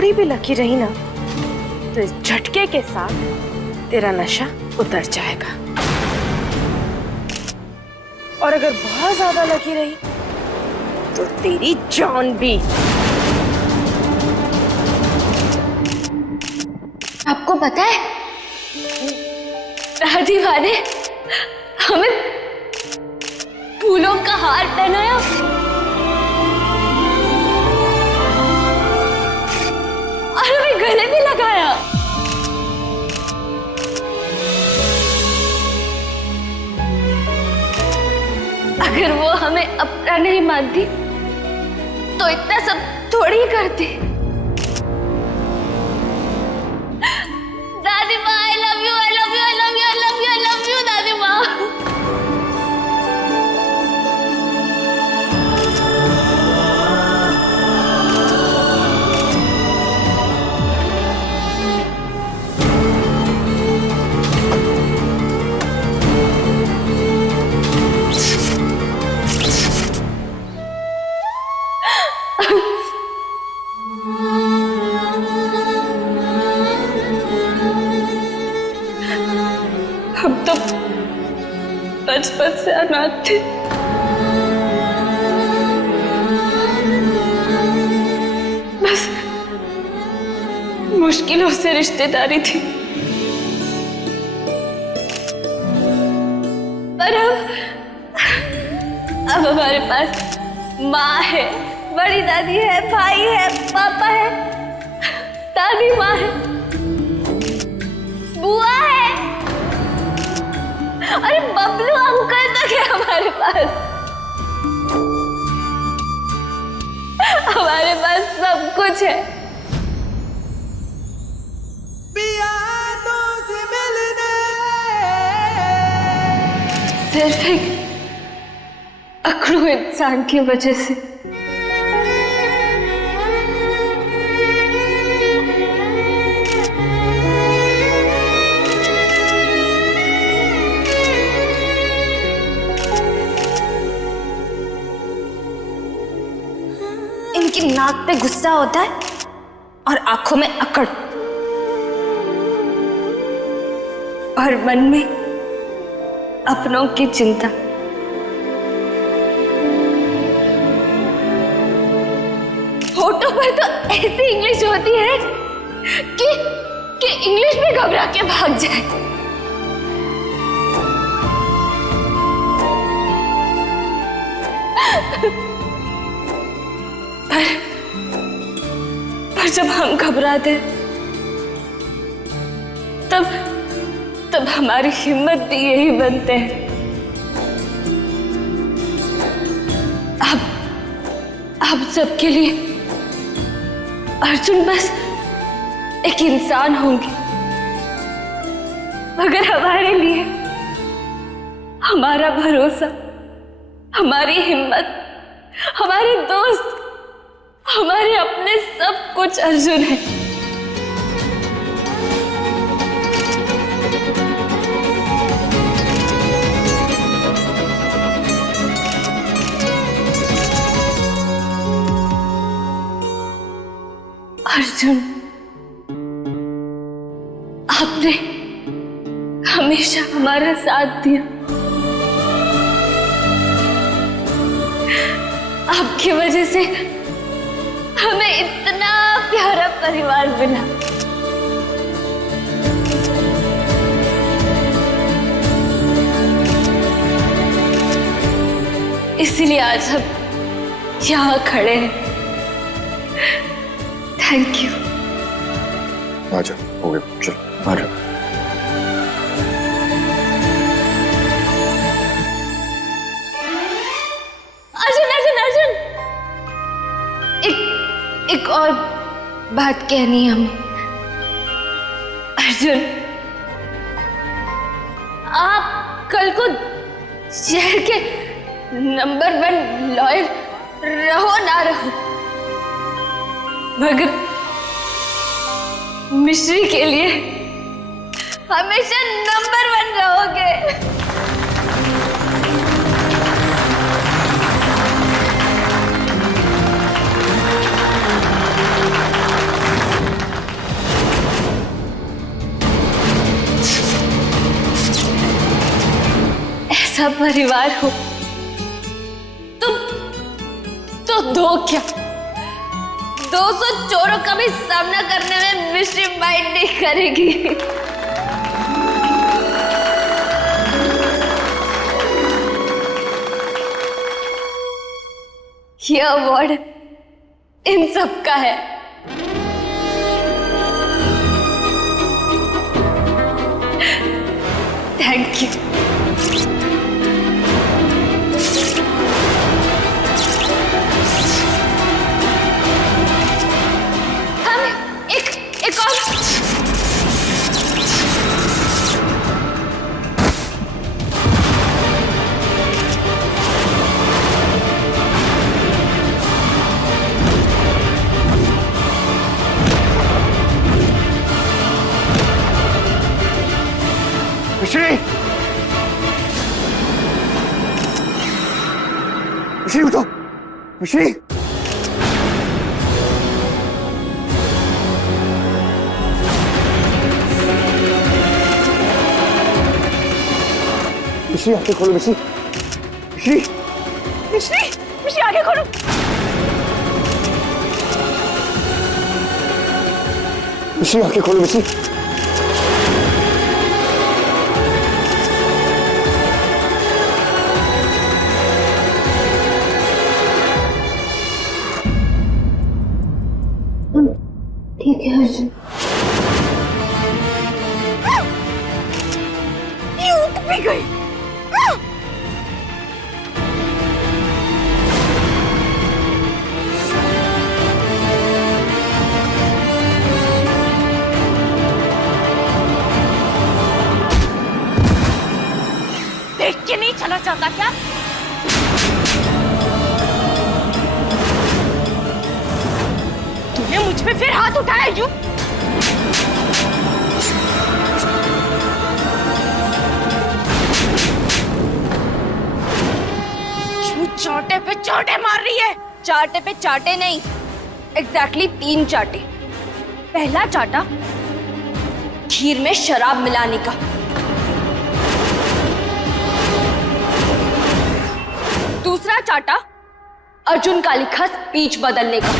थोड़ी भी लकी रही ना तो इस झटके के साथ तेरा नशा उतर जाएगा, और अगर बहुत ज्यादा लकी रही तो तेरी जान भी। आपको पता है दादी माँ ने हमें फूलों का हार पहनाया और हमें गले में लगाया। अगर वो हमें अपना नहीं मानती तो इतना सब थोड़ी करती। दादी माँ I love you, I love you, I love you, I love you, I love you दादी माँ। हम तो बचपन से अनाथ थे। बस मुश्किलों से रिश्तेदारी थी, पर अब हमारे पास माँ है, बड़ी दादी है, भाई है, पापा है, दादी माँ है, बुआ है, अरे बबलू अंकल तक है हमारे पास। हमारे पास सब कुछ है। सिर्फ एक अकड़ू इंसान की वजह से। इनकी नाक पे गुस्सा होता है और आंखों में अकड़, और मन में अपनों की चिंता। फोटो पर तो ऐसी इंग्लिश होती है कि इंग्लिश में घबरा के भाग जाए। पर जब हम घबराते तब हमारी हिम्मत भी यही बनते हैं। अब सबके लिए अर्जुन बस एक इंसान होंगे, मगर हमारे लिए हमारा भरोसा, हमारी हिम्मत, हमारे दोस्त, हमारे अपने सब कुछ अर्जुन है। अर्जुन, आपने हमेशा हमारा साथ दिया। आपकी वजह से हमें इतना प्यारा परिवार मिला। इसीलिए आज हम यहाँ खड़े हैं। Thank you. आ जाओ, हो गया, चलो आ जाओ। अर्जुन, अर्जुन, अर्जुन, एक और बात कहनी है हमें। अर्जुन, आप कल को शहर के नंबर 1 लॉयर रहो ना रहो, मगर मिश्री के लिए हमेशा नंबर 1 रहोगे। दीवार हो, तुम तो दो क्या 200 चोरों का भी सामना करने में मिश्री माइंड नहीं करेगी। ये अवार्ड इन सब का है। Thank you. हम एक और मिश्री, मिश्री उठो, मिश्री। मिश्री आंखें खोलो, मिश्री, मिश्री, मिश्री, मिश्री आगे खोलो। मिश्री आंखें खोलो, मिश्री। ठीक है अर्जुन। ये उठ भी गई। देख के नहीं चला जाता क्या? तूने मुझ पे फिर हाथ उठाया यूं? क्यों चाटे पे चाटे मार रही है? चाटे पे चाटे नहीं, एग्जैक्टली 3 चाटे। पहला चाटा खीर में शराब मिलाने का, दूसरा चाटा अर्जुन का लिखा स्पीच बदलने का,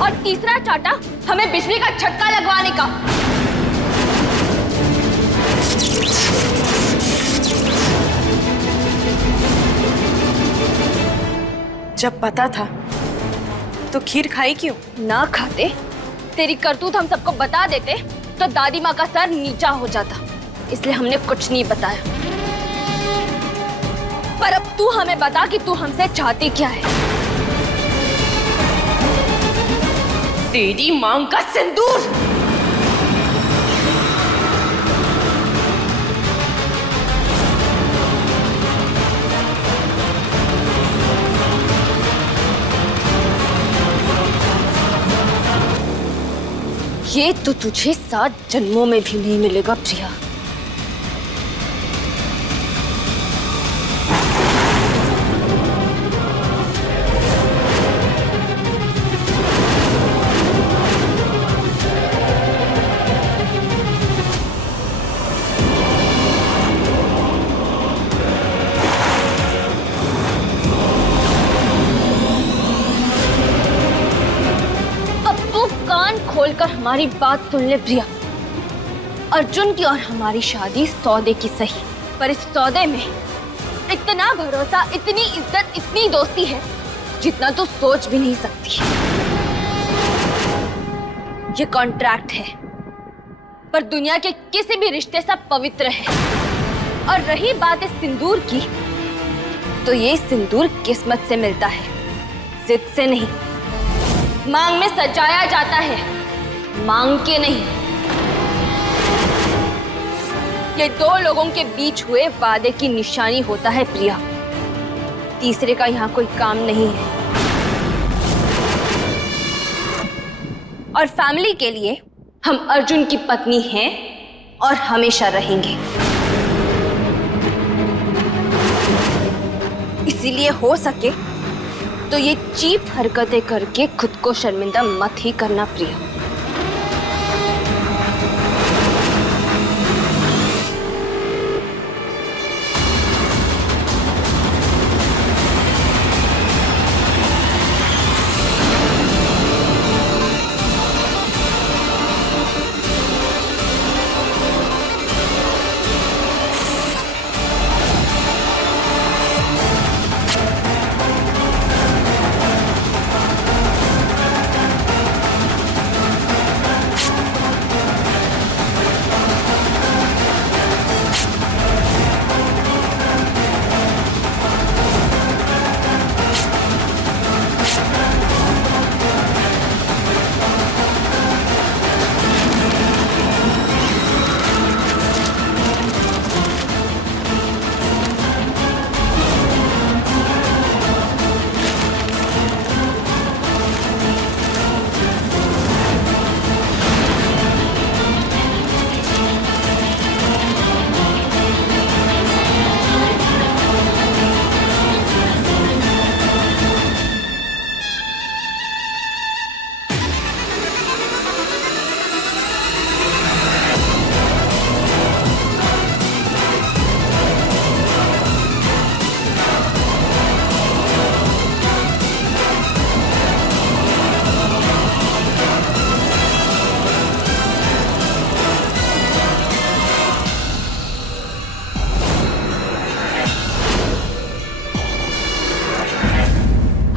और तीसरा चाटा हमें बिजली का झटका लगवाने का। जब पता था तो खीर खाई क्यों? ना खाते, तेरी करतूत हम सबको बता देते तो दादी माँ का सर नीचा हो जाता, इसलिए हमने कुछ नहीं बताया। पर अब तू हमें बता कि तू हमसे चाहती क्या है। तेरी मांग का सिंदूर। ये तो तुझे 7 जन्मों में भी नहीं मिलेगा प्रिया। खोलकर हमारी बात सुन ले प्रिया। अर्जुन की और हमारी शादी सौदे की सही, पर इस सौदे में इतना भरोसा, इतनी इज्जत, इतनी दोस्ती है जितना तू सोच भी नहीं सकती। ये कॉन्ट्रैक्ट है, पर दुनिया के किसी भी रिश्ते से पवित्र है। और रही बात इस सिंदूर की, तो ये सिंदूर किस्मत से मिलता है, जिद से नहीं। मांग में सजाया जाता है, मांग के नहीं। ये 2 लोगों के बीच हुए वादे की निशानी होता है प्रिया, तीसरे का यहाँ कोई काम नहीं है। और फैमिली के लिए हम अर्जुन की पत्नी हैं और हमेशा रहेंगे। इसीलिए हो सके तो ये चीप हरकतें करके खुद को शर्मिंदा मत ही करना प्रिया।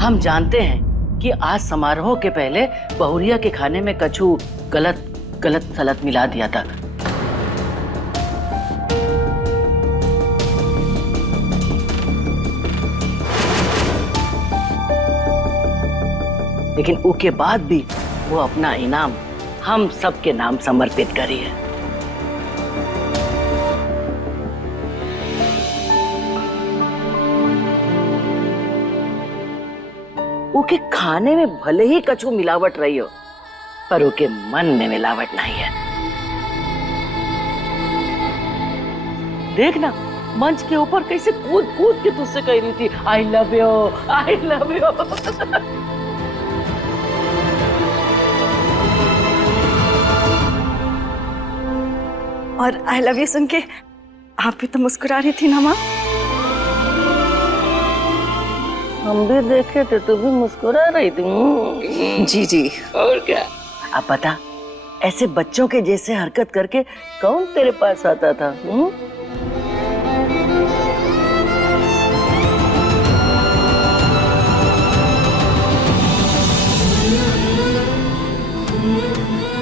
हम जानते हैं कि आज समारोह के पहले बहुरिया के खाने में कछु गलत सलत मिला दिया था। लेकिन उसके बाद भी वो अपना इनाम हम सबके नाम समर्पित करी है। उके खाने में भले ही कछु मिलावट रही हो, पर उके मन में मिलावट नहीं है। देखना मंच के ऊपर कैसे कूद कूद के तुझसे कह रही थी I love you, I love you. और आई लव यू सुन के आप भी तो मुस्कुरा रही थी ना माँ। हम भी देखे थे, तू भी मुस्कुरा रही थी। जी जी। और क्या। अब बता, ऐसे बच्चों के जैसे हरकत करके कौन तेरे पास आता था?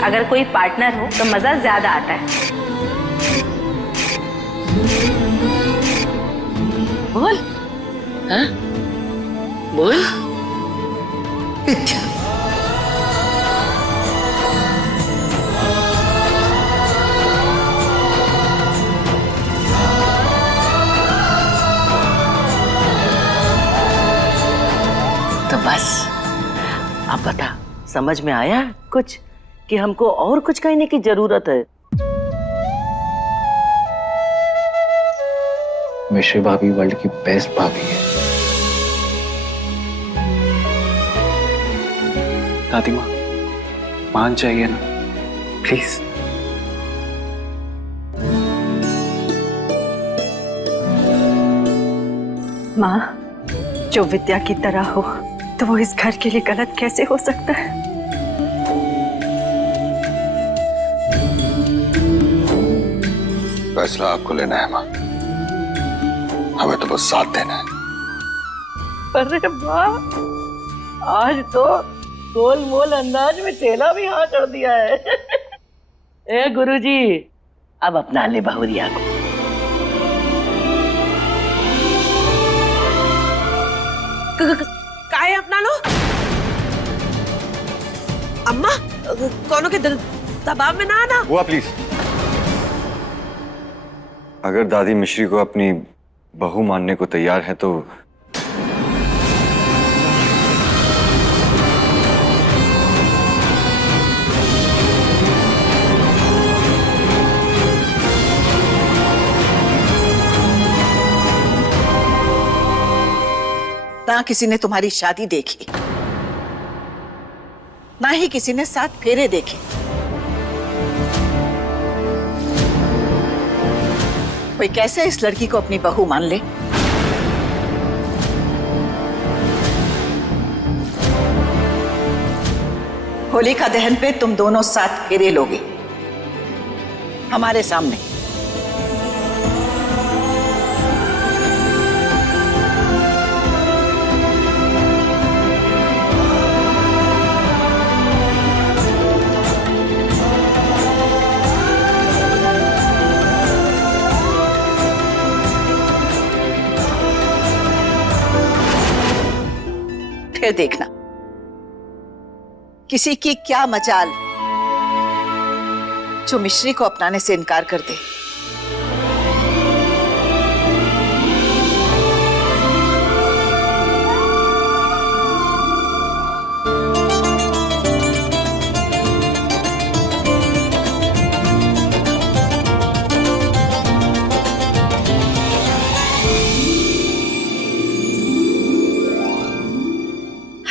अगर कोई पार्टनर हो तो मजा ज्यादा आता है। बोल। हाँ? बोल। तो बस अब बता, समझ में आया कुछ कि हमको और कुछ कहने की जरूरत है? मिश्री भाभी वर्ल्ड की बेस्ट भाभी है। दादी माँ मान जाइए ना प्लीज। माँ, जो विद्या की तरह हो तो वो इस घर के लिए गलत कैसे हो सकता है? फैसला आपको लेना है माँ, हमें तो बस साथ देना है। अरे वाह, आज तो गोल मोल अंदाज में चेला भी हाँ कर दिया है। ए गुरुजी, अब अपना ले बहुरिया को। काय अपना लो अम्मा, कौनों के दबाव में ना आना। बुआ प्लीज, अगर दादी मिश्री को अपनी बहू मानने को तैयार है तो ना किसी ने तुम्हारी शादी देखी, ना ही किसी ने 7 फेरे देखे। कोई कैसे इस लड़की को अपनी बहू मान ले? होलिका दहन पे तुम दोनों 7 फेरे लोगे हमारे सामने। फिर देखना किसी की क्या मजाल जो मिश्री को अपनाने से इनकार कर दे।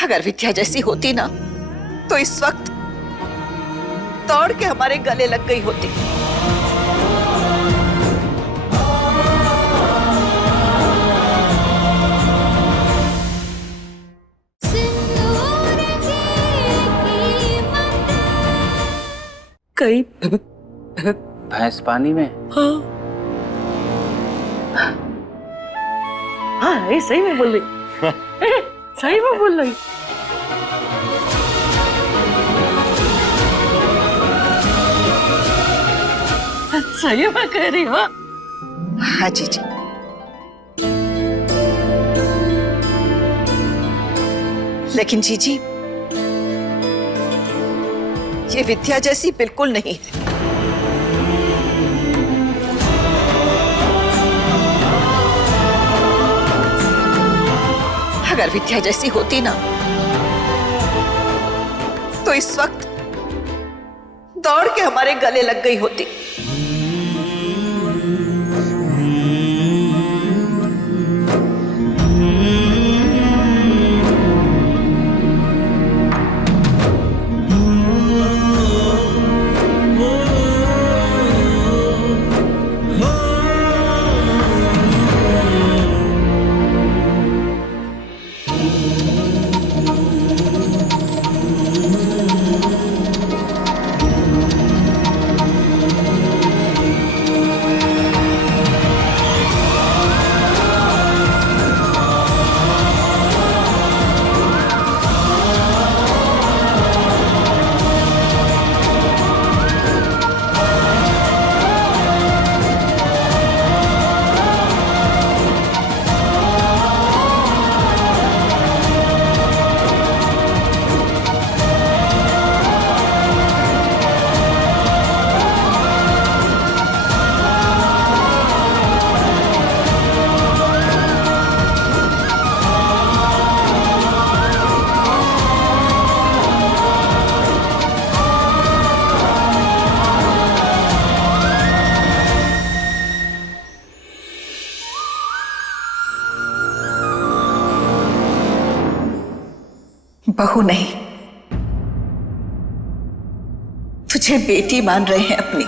अगर विद्या जैसी होती ना तो इस वक्त दौड़ के हमारे गले लग गई होती। कई भैंस पानी में। हाँ, ये सही में बोल रही। सही में बोल रही? सही में कह रही हो? हाँ जीजी। लेकिन जीजी, ये विद्या जैसी बिल्कुल नहीं है। अगर विद्या जैसी होती ना तो इस वक्त दौड़ के हमारे गले लग गई होती। बहू नहीं, तुझे बेटी मान रहे हैं अपनी।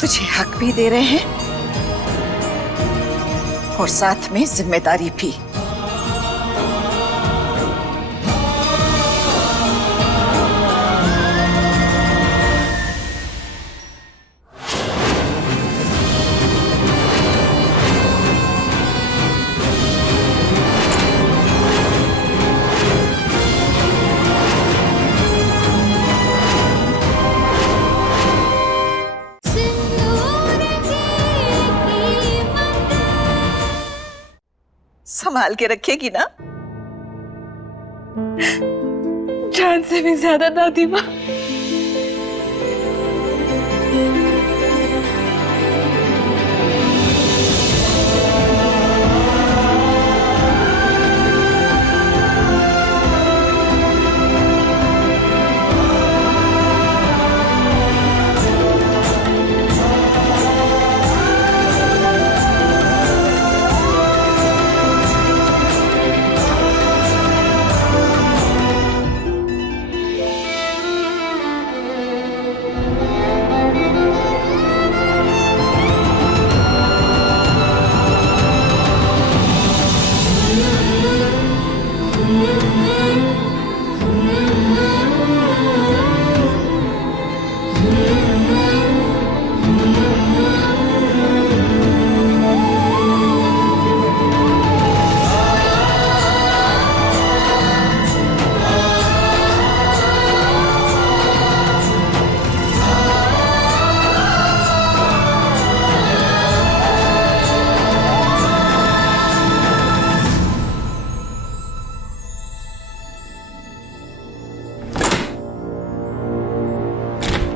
तुझे हक भी दे रहे हैं और साथ में जिम्मेदारी भी। संभाल के रखेगी ना? जान से भी ज्यादा दादी माँ।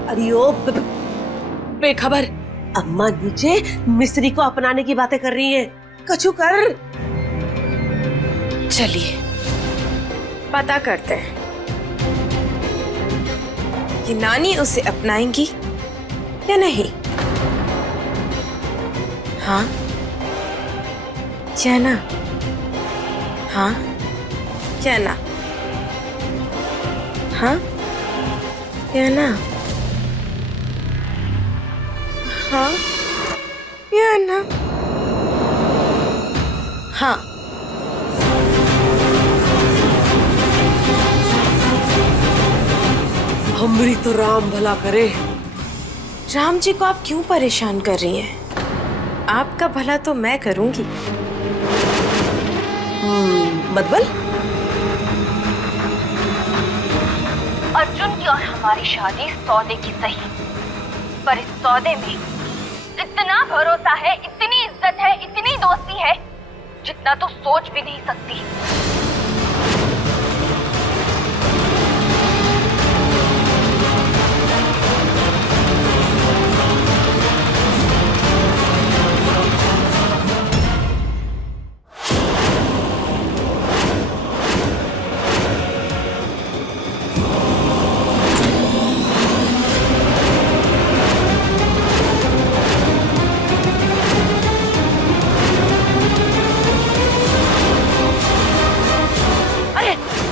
अरे ओ बेखबर, अम्मा नीचे मिस्री को अपनाने की बातें कर रही हैं। कछु कर। चलिए पता करते हैं कि नानी उसे अपनाएंगी या नहीं। हाँ क्या ना? हाँ क्या ना? हाँ क्या ना? हाँ या ना? हाँ। हमरी तो राम भला करे, राम जी को आप क्यों परेशान कर रही हैं? आपका भला तो मैं करूंगी। मतबल अर्जुन की और हमारी शादी सौदे की सही, पर इस सौदे में इतना भरोसा है, इतनी इज्जत है, इतनी दोस्ती है, जितना तो सोच भी नहीं सकती।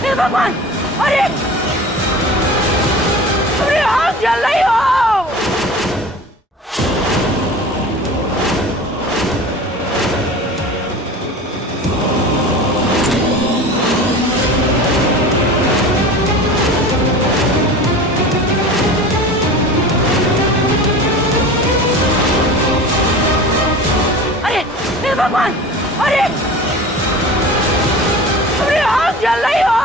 हे भगवान, अरे अरे आग जल रही हो। अरे हे भगवान, अरे अरे आग जल रही हो।